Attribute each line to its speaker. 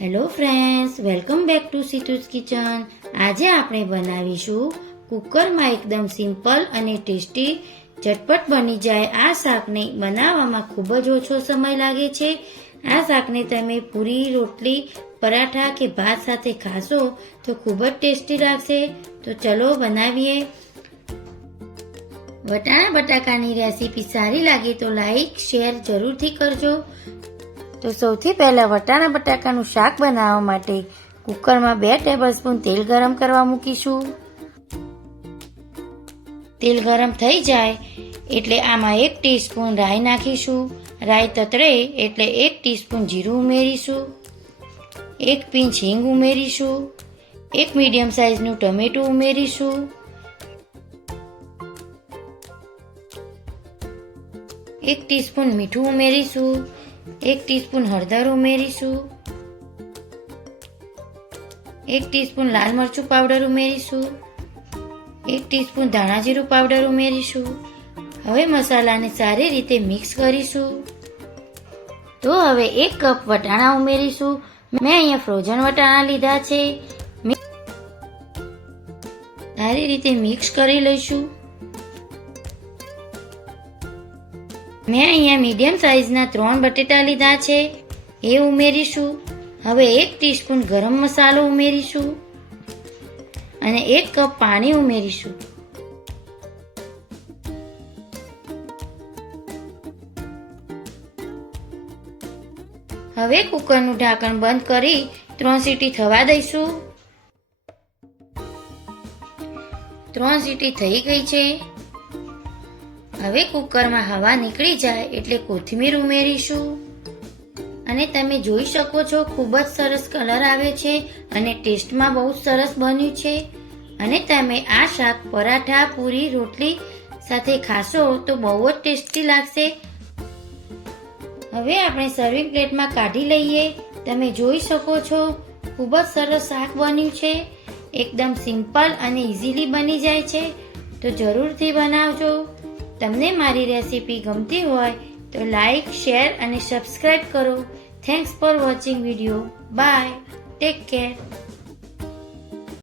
Speaker 1: Hello friends welcome back to Situ's kitchen આજે આપણે બનાવીશું કુકરમાં એકદમ સિમ્પલ અને ટેસ્ટી ઝટપટ બની જાય. આ શાકને બનાવવામાં ખૂબ જ ઓછો સમય લાગે છે. આ શાકને તમે પૂરી રોટલી, પરાઠા કે ભાત સાથે ખાશો તો ખૂબ જ ટેસ્ટી લાગશે. તો ચલો બનાવીએ. વટાણા બટાકાની રેસીપી સારી લાગે તો લાઈક, શેર જરૂરથી કરજો. તો સૌથી પહેલાં વટાણા બટાકાનું શાક બનાવવા માટે કુકરમાં બે ટેબલસ્પૂન તેલ ગરમ કરવા મૂકીશું. તેલ ગરમ થઈ જાય એટલે આમાં એક ટીસ્પૂન રાઈ નાખીશું. રાઈ તતરે એટલે એક ટીસ્પૂન જીરું ઉમેરીશું. એક પિંચ હિંગ ઉમેરીશું. એક મીડિયમ સાઇઝનું ટમેટું ઉમેરીશું. એક ટીસ્પૂન મીઠું ઉમેરીશું. એક ટીસ્પૂન હળદર ઉમેરીશું. એક ટીસ્પૂન લાલ મરચું પાવડર ઉમેરીશું. એક ટીસ્પૂન ધાણા જીરું પાવડર ઉમેરીશું. હવે મસાલાને સારી રીતે મિક્સ કરીશું. તો હવે એક કપ વટાણા ઉમેરીશું. મેં અહીંયા ફ્રોઝન વટાણા લીધા છે. સારી રીતે મિક્સ કરી લઈશું. મેં અહીંયા મીડિયમ સાઇઝના ત્રણ બટેટા લીધા છે. એ ઉમેરીશું. હવે એક ટીસ્પૂન ગરમ મસાલો ઉમેરીશું. અને એક કપ પાણી ઉમેરીશું. હવે કુકરનું ઢાંકણ બંધ કરી ત્રણ સીટી થવા દઈશું. ત્રણ સીટી થઈ ગઈ છે. હવે કુકરમાં હવા નીકળી જાય એટલે કોથમીર ઉમેરીશું. અને તમે જોઈ શકો છો, ખૂબ જ સરસ કલર આવે છે અને ટેસ્ટમાં બહુ સરસ બન્યું છે. અને તમે આ શાક પરાઠા, પૂરી, રોટલી સાથે ખાશો તો બહુ જ ટેસ્ટી લાગશે. હવે આપણે સર્વિંગ પ્લેટમાં કાઢી લઈએ. તમે જોઈ શકો છો, ખૂબ જ સરસ શાક બન્યું છે. એકદમ સિમ્પલ અને ઇઝીલી બની જાય છે. તો જરૂરથી બનાવજો. તમને મારી રેસીપી ગમતી હોય તો લાઈક, શેર અને સબસ્ક્રાઈબ કરો. Thanks for watching video bye take care